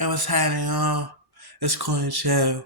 And what's happening, it's cool and chill.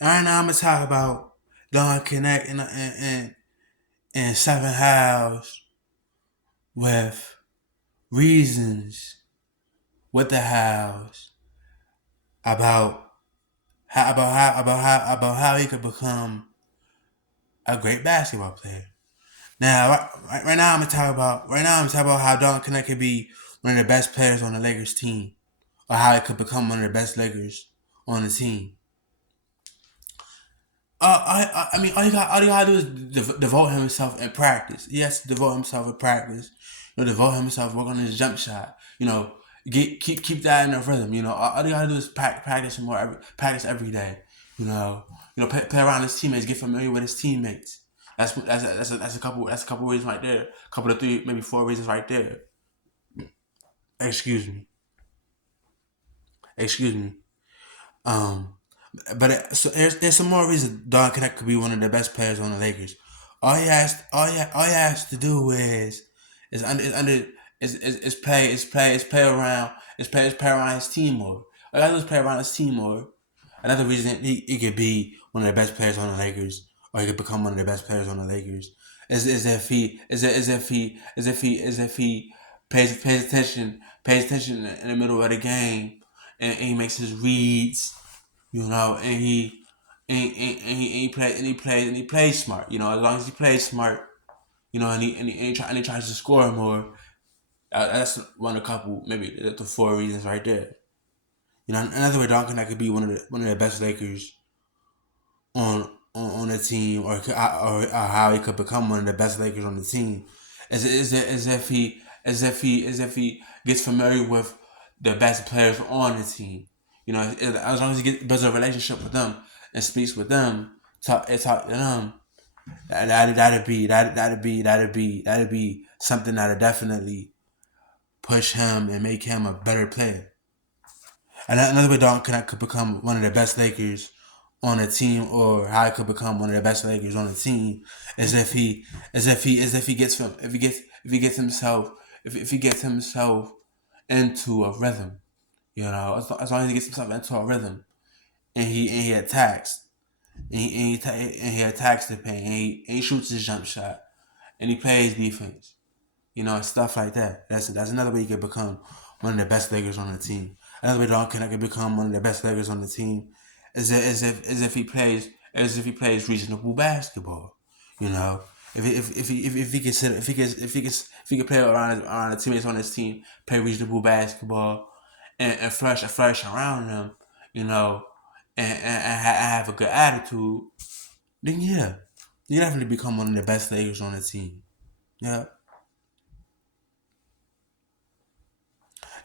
And right now I'm gonna talk about Don Connect in Seven House with Reasons with the House about how he could become a great basketball player. Now, right now I'm gonna talk about how Don Connect could be one of the best players on the Lakers team, or how he could become one of the best Lakers on the team. I mean, all you gotta do is devote himself in practice. He has to devote himself in practice. Devote himself, work on his jump shot. Keep that in the rhythm. All you gotta do is practice more, practice every day. Play around his teammates, get familiar with his teammates. That's a couple reasons right there. A couple of three, maybe four reasons right there. Excuse me, excuse me. Um, so there's some more reasons Don Connect could be one of the best players on the Lakers. All he has to do is under is under is play around is play around his team more. All he has to do is play around his team more. Another reason he could be one of the best players on the Lakers, or he could become one of the best players on the Lakers, is if he pays attention in the middle of the game, and he makes his reads, and he plays smart. As long as he plays smart, and he tries to score more. That's one of the couple, maybe the four reasons right there. Another way Duncan that could be one of the best Lakers on the team, or how he could become one of the best Lakers on the team, is if he gets familiar with the best players on the team. As long as he builds a relationship with them and speaks with them, talk to them, that'd be something that'd definitely push him and make him a better player. And another way Dalton Knecht could become one of the best Lakers on a team, or how he could become one of the best Lakers on a team, is if he gets him if he gets himself if he gets himself into a rhythm. As long as he gets himself into a rhythm, and he attacks, and he attacks the paint, and he shoots his jump shot, and he plays defense. Stuff like that. That's another way he could become one of the best Lakers on the team. Another way Don Connect could become one of the best Lakers on the team is if he plays reasonable basketball. You know, if he can if he can play around the teammates on his team, play reasonable basketball, and flourish around them, and have a good attitude, then yeah, you definitely become one of the best Lakers on the team. Yeah.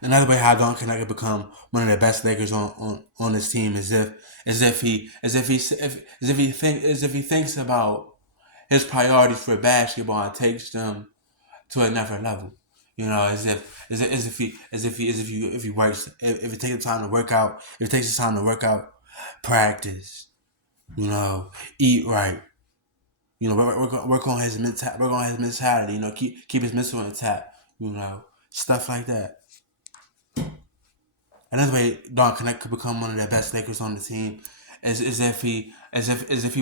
Another way how Duncan could become one of the best Lakers on his team is if he thinks about his priorities for basketball and takes them to another level. If he works, if he takes the time to work out, if he takes the time to work out, practice, eat right, work on his mentality, keep his mental intact, stuff like that. Another way Don Connect could become one of the best Lakers on the team is if he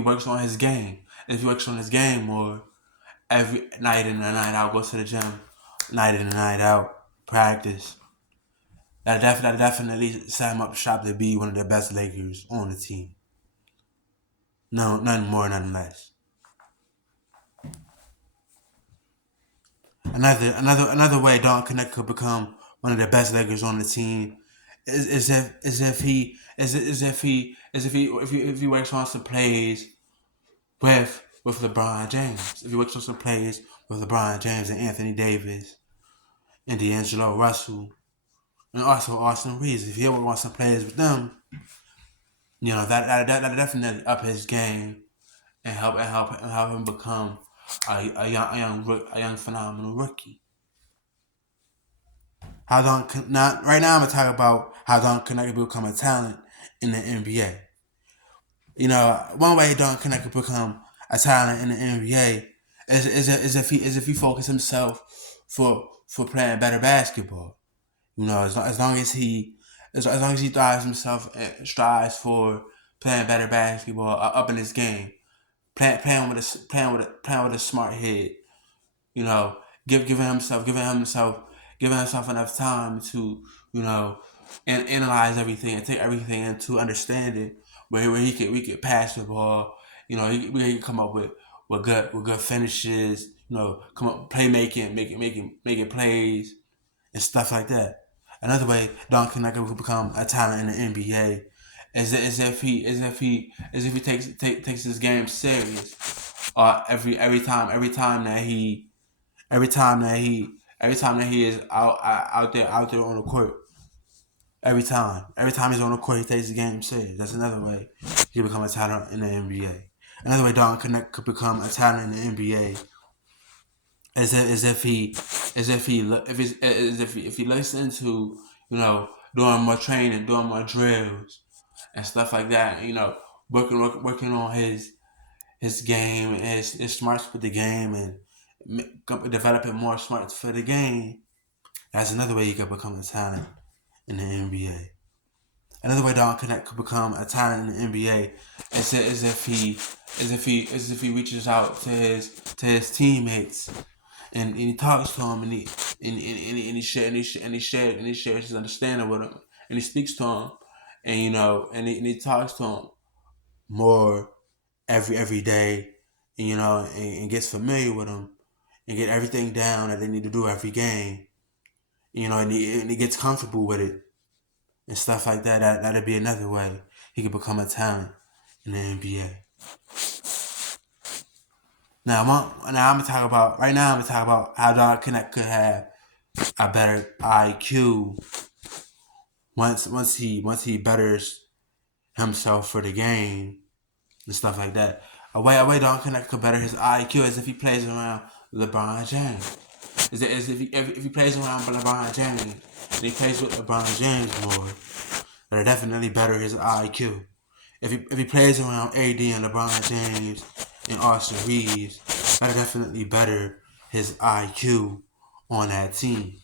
works on his game. If he works on his game more every night in and night out, goes to the gym, night in and night out, practice. That definitely set him up shop to be one of the best Lakers on the team. No, nothing more, nothing less. Another way Don Connect could become one of the best Lakers on the team if he works on some plays with LeBron James. If he works on some plays with LeBron James and Anthony Davis and D'Angelo Russell and also Austin Reeves. If he works on some plays with them, that definitely up his game and help him become a young phenomenal rookie. Right now I'm gonna talk about how Don Connect could become a talent in the NBA. One way Don Connect could become a talent in the NBA is if he focus himself for playing better basketball. As long as he as long as he strives for playing better basketball, up in his game, playing with a smart head. You know, giving himself enough time to, you know, analyze everything and take everything into understanding where we could pass the ball. You know, where he can come up with good finishes. You know, come up playmaking, making plays and stuff like that. Another way Duncan could become a talent in the NBA is if he takes his game serious. Every time that he every time that he is out there on the court. Every time he's on the court, he takes the game serious. That's another way he can become a talent in the NBA. Another way Duncan could become a talent in the NBA as if he if he looks into, you know, doing more training, doing more drills and stuff like that. You know, working on his game and his smarts for the game and developing more smarts for the game. That's another way he could become a talent in the NBA. Another way Don Connect could become a talent in the NBA is if he reaches out to his teammates and he talks to him and he shares his understanding with him and he speaks to him and you know and he talks to him more every day and you know and gets familiar with him and get everything down that they need to do every game, you know, and he gets comfortable with it and stuff like that. That'd be another way he could become a talent in the NBA. Now I'm gonna talk about right now. I'm gonna talk about how Don Connect could have a better IQ once he betters himself for the game and stuff like that. A way Don Connect could better his IQ is if he plays around LeBron James. Is if he plays around LeBron James and he plays with LeBron James more, that'll definitely better his IQ. If he plays around AD and LeBron James and Austin Reeves, that'll definitely better his IQ on that team.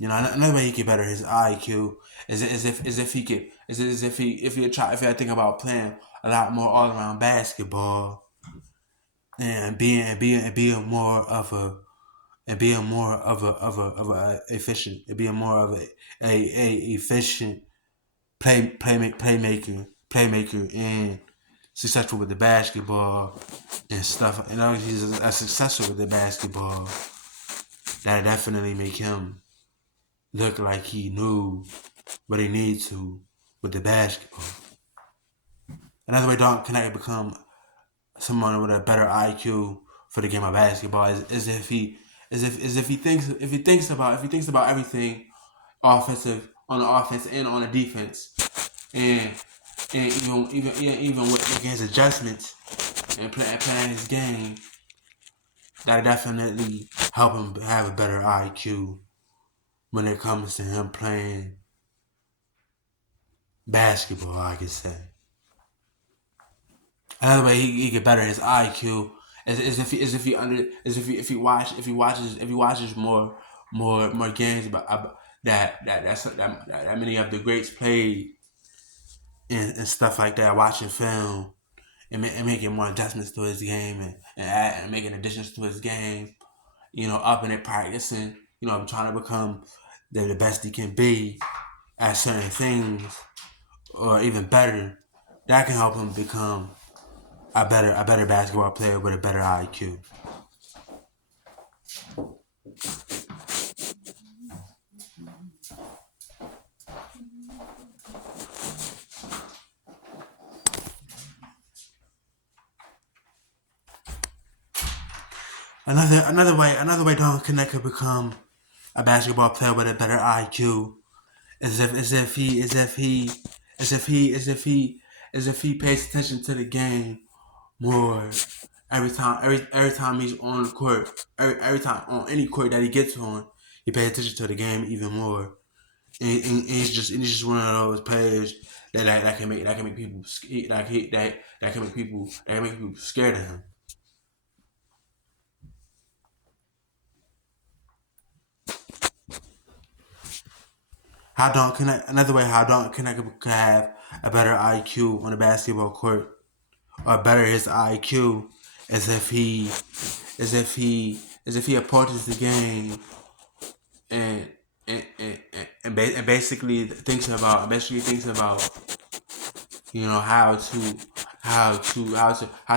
You know, another way he could better his IQ is if he could is if he think about playing a lot more all around basketball and being more of a efficient and being more of a efficient playmaker and successful with the basketball and stuff. And as he's successful with the basketball, that definitely make him look like he knew what he needs to with the basketball. Another way Don Connect become someone with a better IQ for the game of basketball is if he thinks about everything offensive on the offense and on the defense and even with making his adjustments and playing his game, that definitely help him have a better IQ when it comes to him playing basketball, I could say. Another way he could better his IQ is if he watches more games about that many of the greats played and stuff like that, watching film and making more adjustments to his game and making additions to his game, you know, upping it, practicing, you know, trying to become the best he can be at certain things or even better. That can help him become a better basketball player with a better IQ. Another way Don Connect could become a basketball player with a better IQ is if he pays attention to the game more every time he's on the court, every time on any court that he gets on, he pays attention to the game even more. And he's just one of those players that can make people that can make people scared of him. Another way how Dalton Knecht could have a better IQ on the basketball court, or better his IQ, is if he approaches the game and and basically thinks about how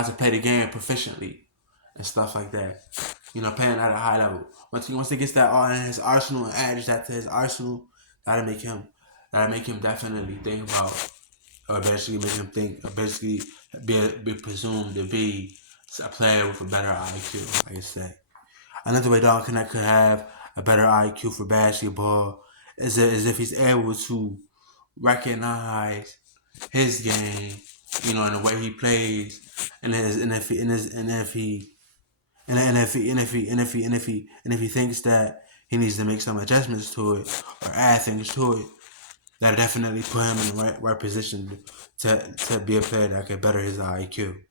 to play the game proficiently and stuff like that. Playing at a high level. Once he gets that all in his arsenal and adds that to his arsenal, that'll make him definitely think about, or basically make him think, or basically be presumed to be a player with a better IQ, like I say. Another way Dalton Knecht could have a better IQ for basketball is if he's able to recognize his game, and the way he plays, and if he thinks that he needs to make some adjustments to it or add things to it, that definitely put him in the right position to be a player that can better his IQ.